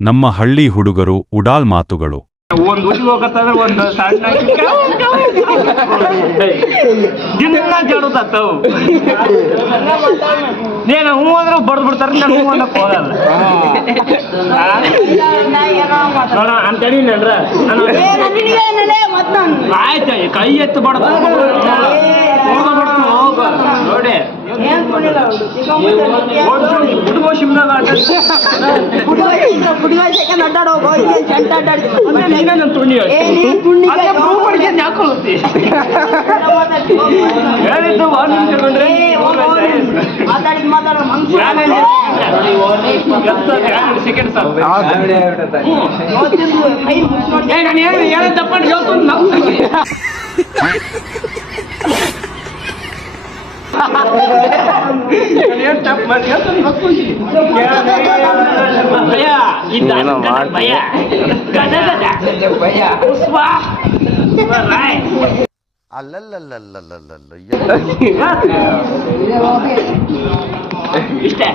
ನಮ್ಮ ಹಳ್ಳಿ ಹುಡುಗರು ಉಡಾಲ್ ಮಾತುಗಳು. ಒಂದು ಊಟಿಗೆ ಹೋಗತ್ತಂದ್ರೆ ಒಂದು ಸಣ್ಣ ದಿನ ಜಾಡುತ್ತವು ನೀನು ಹೂ ಅಂದ್ರೆ ಬಡ್ದು ಬಿಡ್ತಾರೆ, ನಾನು ಹೂ ಅನ್ನಕ್ ಹೋಗಲ್ಲ ನೋಡ ಅಂತೇಳಿ ನನ್ರ ಆಯ್ತು ಕೈ ಎತ್ತು ಬಡ್ದು ಹೋಗ ನೋಡಿ ಹೇಳಿದ್ದು ಸೆಕೆಂಡ್ ನಾನು ಹೇಳಿ ತಪ್ಪಂಡು ಇಷ್ಟೇ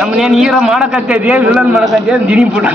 ನಮ್ಮನೇನು ಈರ ಮಾಡಕತ್ತಿದ್ಯಾ ವಿಲನ್ ಮಾಡಕತ್ತಿದ್ಯಾ ದಿನಿ ಪುಟ